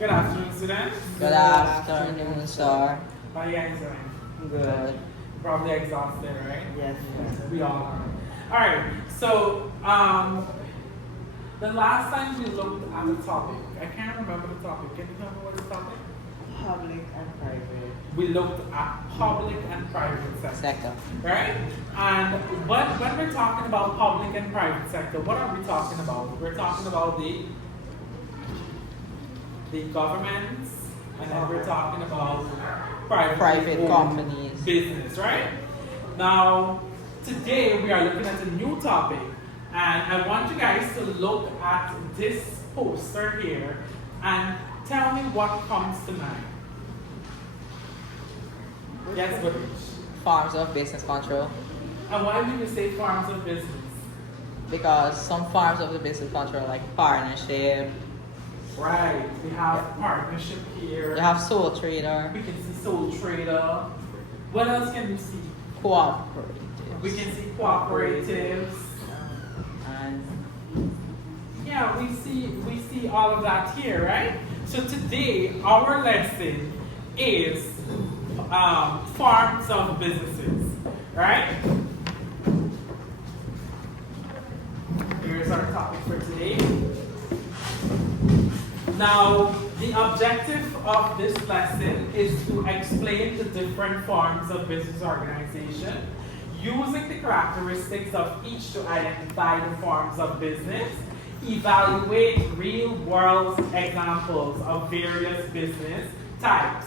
Good afternoon, students. Good afternoon, sir. How you guys doing? Good. Probably exhausted, right? Yes. We all are. All right. So, the last time we looked at the topic, I can't remember the topic. Can you tell me what the topic? Public and private. We looked at public and private sector. Right? And when we're talking about public and private sector, what are we talking about? We're talking about the governments, and then we're talking about Private companies. business, right? Now, today we are looking at a new topic, and I want you guys to look at this poster here and tell me what comes to mind. Yes, what? Forms of business control. And why would you say forms of business? Because some forms of the business control, like partnership, Right, we have partnership here. you have sole trader, We can see sole trader. What else can we see? cooperative. We can see cooperatives. And Yeah, we see all of that here, right? So today our lesson is forms of businesses, right? Here's our topic for today. Now, the objective of this lesson is to explain the different forms of business organization, using the characteristics of each to identify the forms of business, evaluate real-world examples of various business types.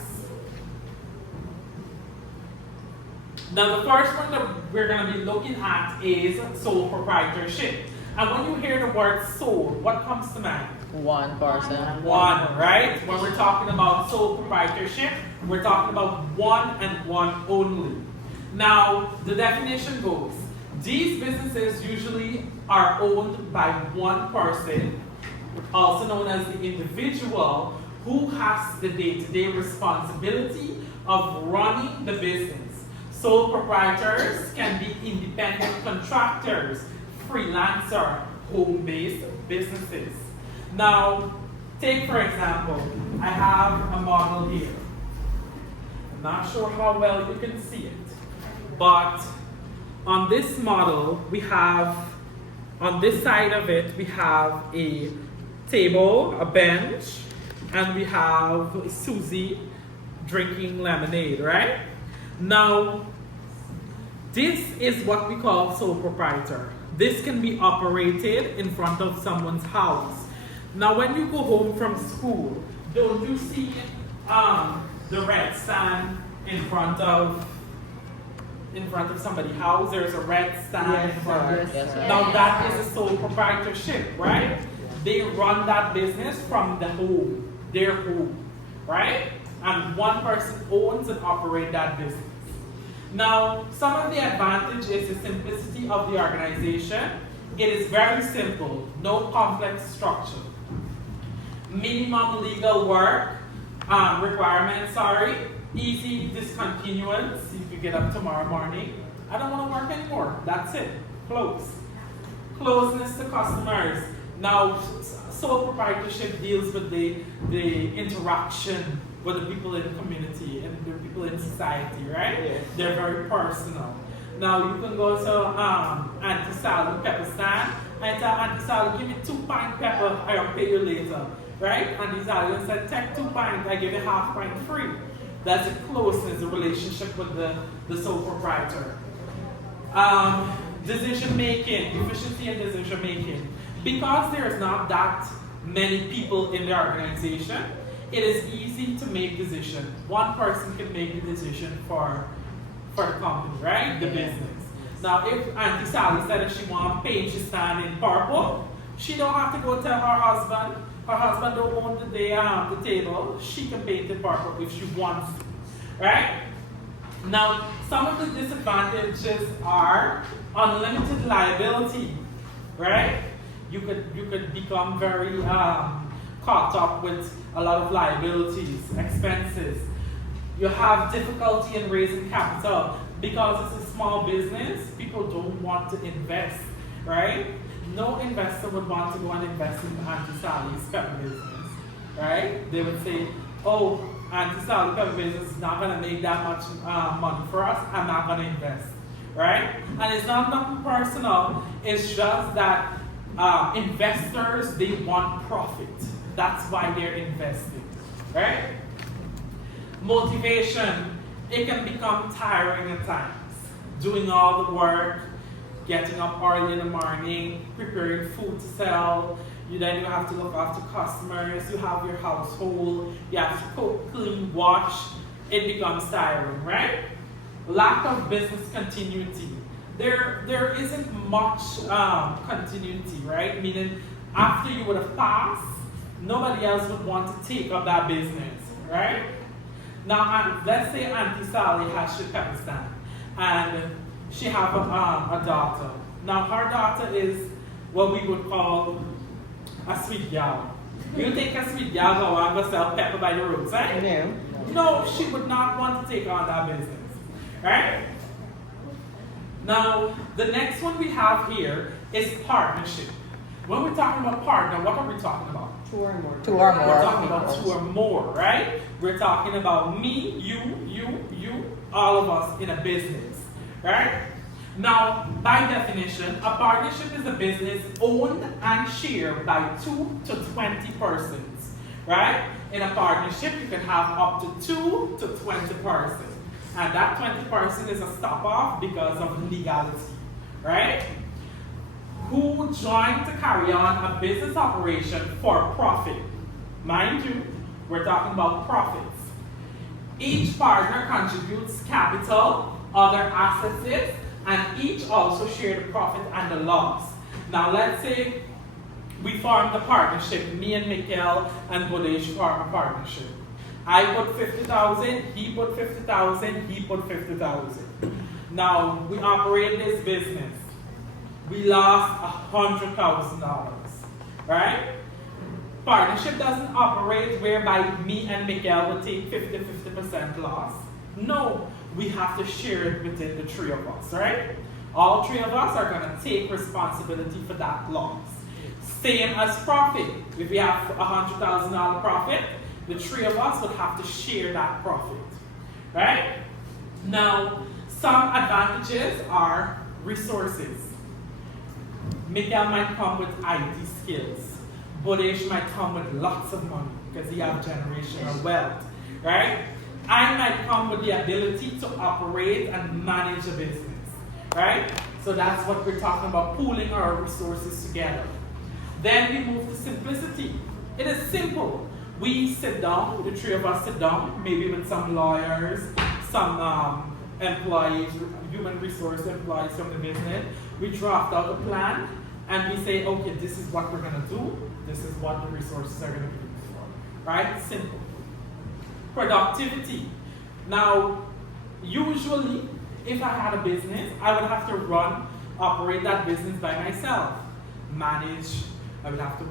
Now, the first one that we're going to be looking at is sole proprietorship. And when you hear the word sole, what comes to mind? one person. One, right? When we're talking about sole proprietorship, we're talking about one and one only. Now, the definition goes, these businesses usually are owned by one person, also known as the individual, who has the day-to-day responsibility of running the business. Sole proprietors can be independent contractors, freelancer, home-based businesses. Now, take for example, I have a model here. I'm not sure how well you can see it, but on this model, we have, on this side of it, we have a table, a bench, and we have Susie drinking lemonade, right? Now, this is what we call sole proprietor. This can be operated in front of someone's house. Now, when you go home from school, don't you see the red stand in front of somebody's house? There's a red stand in front of Yes, sir. Now, that is a sole proprietorship, right? They run that business from the home, their home, right? And one person owns and operates that business. Now, some of the advantage is the simplicity of the organization. It is very simple, no complex structure. Minimum legal work requirements, easy discontinuance. You can get up tomorrow morning. I don't want to work anymore. That's it. Close. Closeness to customers. Now, sole proprietorship deals with the interaction with the people in the community and the people in society, right? Yes. They're very personal. Now, you can go to Auntie Sally pepper stand and tell Auntie Sally, give me 2 pint pepper, I'll pay you later. Right? Auntie Sally said, take 2 pints, I give you half pint free. That's a closeness, a relationship with the sole proprietor. Decision making, efficiency in decision making. Because there's not that many people in the organization, it is easy to make decisions. One person can make the decision for the company, right? The business. Now, if Auntie Sally said that she wants to paint his stand in purple, she don't have to go tell her husband. Her husband don't own the table. She can paint it purple if she wants to, right? Now, some of the disadvantages are unlimited liability, right? You could become very caught up with a lot of liabilities, expenses. You have difficulty in raising capital because it's a small business. People don't want to invest, right? No investor would want to go and invest in Auntie Sally's pepper business. right? They would say, oh, Auntie Sally Pepper business is not gonna make that much money for us, I'm not gonna invest, right? And it's not nothing personal, it's just that investors, they want profit. That's why they're investing, right? Motivation, it can become tiring at times. Doing all the work, getting up early in the morning, preparing food to sell. Then you have to look after customers, you have your household, you have to cook, clean, wash. It becomes tiring, right? Lack of business continuity. There isn't much continuity, right? Meaning after you would have passed, nobody else would want to take up that business, right? Now, let's say Auntie Sally has Chicago stand, and she have a daughter. Now, her daughter is what we would call a sweet gal. You think a sweet gal go and go sell pepper by the roadside? No. No, she would not want to take on that business, right? Now, the next one we have here is partnership. When we're talking about partner, what are we talking about? Two or more. We're talking about two or more, right? We're talking about me, you, all of us in a business, right? Now, by definition, a partnership is a business owned and shared by 2 to 20 persons, right? In a partnership, you can have up to 2 to 20 persons. And that 20 person is a stop-off because of legality, right? Who join to carry on a business operation for profit. Mind you, we're talking about profits. Each partner contributes capital, other assets, and each also share the profit and the loss. Now let's say we formed a partnership, me and Mikhail and Bodesh formed a partnership. I put 50,000, he put 50,000, he put 50,000. Now we operate this business. We lost $100,000, right? Partnership doesn't operate whereby me and Miguel would take 50% loss. No, we have to share it within the three of us, right? All three of us are gonna take responsibility for that loss. Same as profit. If we have $100,000 profit, the three of us would have to share that profit, right? Now, some advantages are resources. Miguel might come with IT skills. Bodesh might come with lots of money because he has generational wealth, right? I might come with the ability to operate and manage a business, right? So that's what we're talking about, pooling our resources together. Then we move to simplicity. It is simple. We sit down, the three of us sit down, maybe with some lawyers, some employees, human resource employees from the business. We draft out a plan and we say, okay, this is what we're gonna do. This is what the resources are gonna be used for, right? Simple. Productivity. Now, usually, if I had a business, I would have to operate that business by myself. Manage, I would have to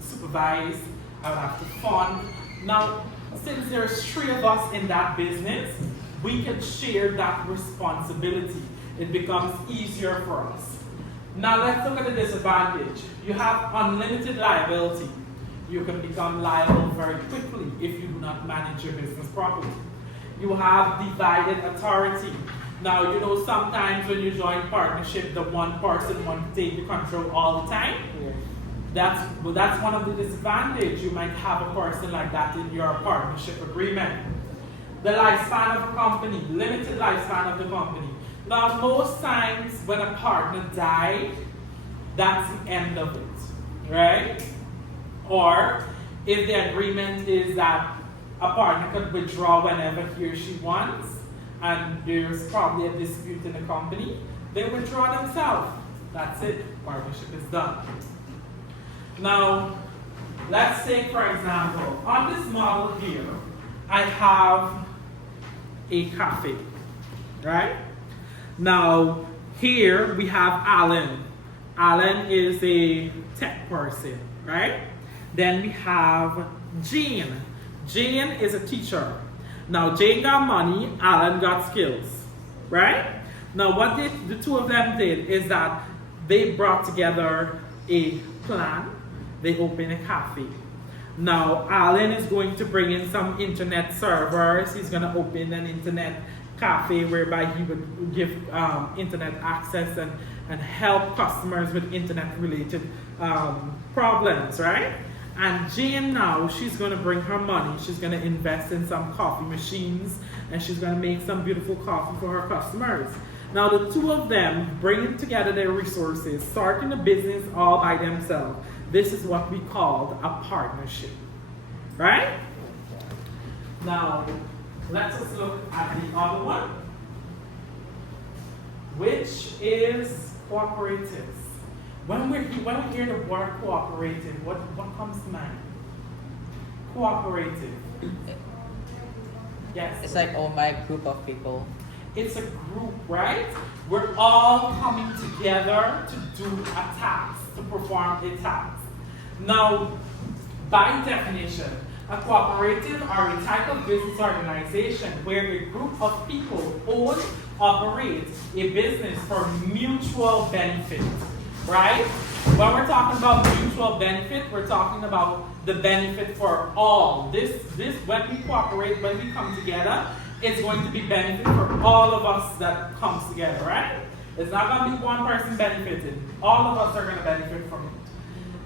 supervise, I would have to fund. Now, since there's three of us in that business, we can share that responsibility. It becomes easier for us. Now let's look at the disadvantage. You have unlimited liability. You can become liable very quickly if you do not manage your business properly. You have divided authority. Now, you know, sometimes when you join partnership, the one person wants to take the control all the time. Yeah. That's one of the disadvantages. You might have a person like that in your partnership agreement. The lifespan of a company, limited lifespan of the company. Now, most times when a partner died, that's the end of it, right? Or if the agreement is that a partner could withdraw whenever he or she wants, and there's probably a dispute in the company, they withdraw themselves. That's it, partnership is done. Now, let's say, for example, on this model here, I have a cafe, right? Now, here we have Alan. Alan is a tech person, right? Then we have Jane. Jane is a teacher. Now, Jane got money, Alan got skills, right? Now, what the two of them did is that they brought together a plan. They opened a cafe. Now, Alan is going to bring in some internet servers. He's going to open an internet cafe whereby he would give internet access and help customers with internet related problems, right? And Jane now, she's going to bring her money. She's going to invest in some coffee machines and she's going to make some beautiful coffee for her customers. Now, the two of them bringing together their resources, starting a business all by themselves. This is what we call a partnership, right? Now, let us look at the other one, which is cooperatives. When we hear the word cooperative, what comes to mind? Cooperative. Yes. It's like owned by a group of people. It's a group, right? We're all coming together to do a task, to perform a task. Now, by definition, a cooperative are a type of business organization where a group of people own, operate a business for mutual benefit, right? When we're talking about mutual benefit, we're talking about the benefit for all. This when we cooperate, when we come together, it's going to be benefit for all of us that comes together, right? It's not going to be one person benefiting. All of us are going to benefit from it.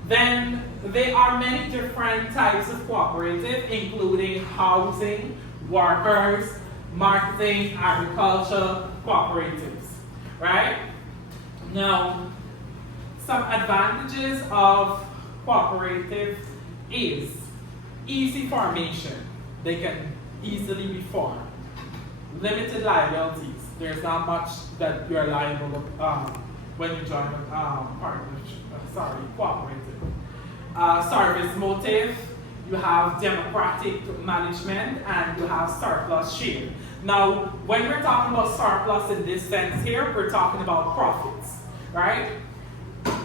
Then there are many different types of cooperative, including housing, workers, marketing, agriculture, cooperatives, right? Now, some advantages of cooperative is easy formation. They can easily be formed. Limited liabilities. There's not much that you're liable when you join a cooperative. Service motive, you have democratic management, and you have surplus share. Now, when we're talking about surplus in this sense here, we're talking about profits, right?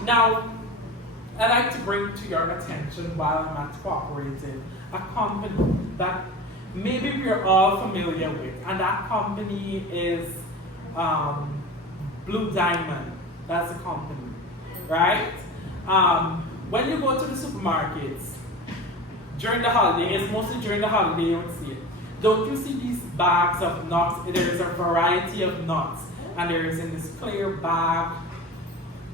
Now, I'd like to bring to your attention while I'm at cooperative, a company that maybe we're all familiar with, and that company is Blue Diamond. That's a company, right? When you go to the supermarkets during the holiday, it's mostly during the holiday you would see it. Don't you see these bags of nuts? There's a variety of nuts, and there is in this clear bag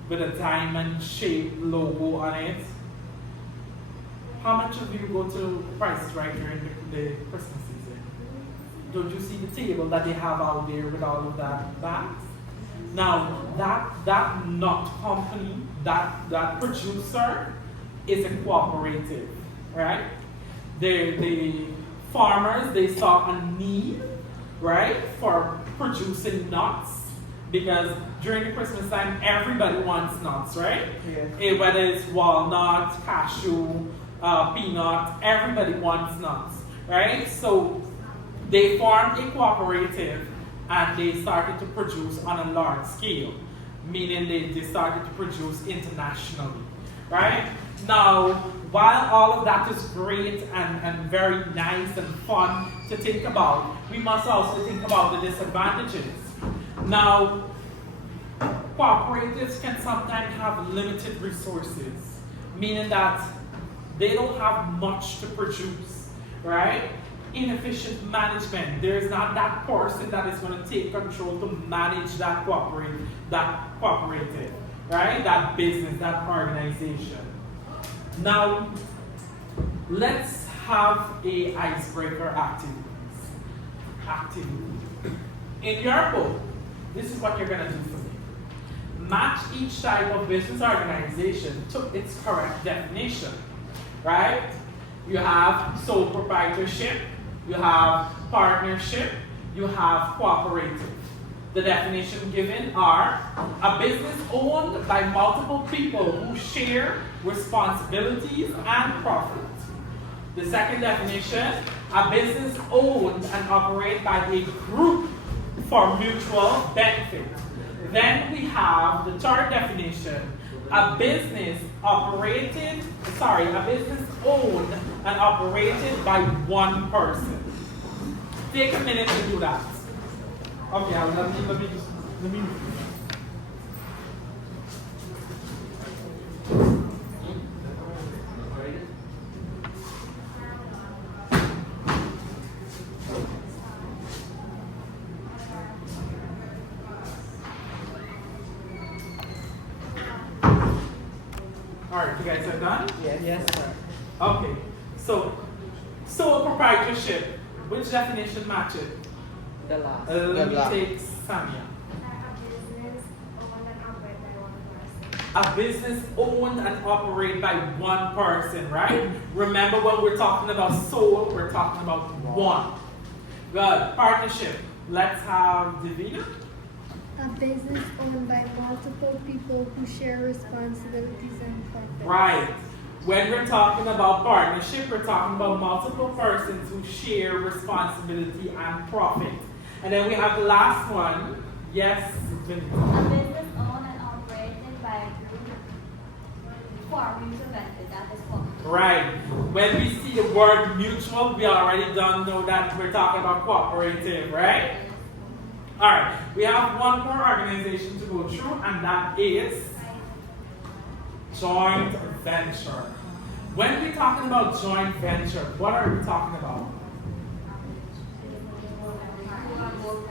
with a diamond-shaped logo on it. How much of you go to Price Right during the Christmas season? Don't you see the table that they have out there with all of that bags? Now, that nut company, that producer is a cooperative, right? The farmers, they saw a need, right, for producing nuts, because during the Christmas time, everybody wants nuts, right? Yeah. Whether it's walnut, cashew, peanut, everybody wants nuts, right? So they formed a cooperative and they started to produce on a large scale, meaning they started to produce internationally, right? Now, while all of that is great and very nice and fun to think about, we must also think about the disadvantages. Now, cooperatives can sometimes have limited resources, meaning that they don't have much to produce, right? Inefficient management. There's not that person that is going to take control to manage that cooperative, right? That business, that organization. Now, let's have a icebreaker activity. In your book, this is what you're going to do for me. Match each type of business organization to its correct definition, right? You have sole proprietorship, you have partnership, you have cooperative. The definition given are a business owned by multiple people who share responsibilities and profit. The second definition, a business owned and operated by a group for mutual benefit. Then we have the third definition, a business owned and operated by one person. Take a minute to do that. Okay, let me. You guys are done? Yes, sir. Okay. So, sole proprietorship. Which definition matches? The last. Let me last. take Samia. A business owned and operated by one person. A business owned and operated by one person, right? Remember when we're talking about sole, we're talking about one. Good. Partnership. Let's have Divina. A business owned by multiple people who share responsibilities and profits. Right. When we're talking about partnership, we're talking about multiple persons who share responsibility and profit. And then we have the last one. Yes, Vinny. A business owned and operated by a group for mutual benefit. That is what. Right. When we see the word mutual, we already don't know that we're talking about cooperative, right? All right. We have one more organization to go through, and that is joint venture. When we're talking about joint venture, what are we talking about?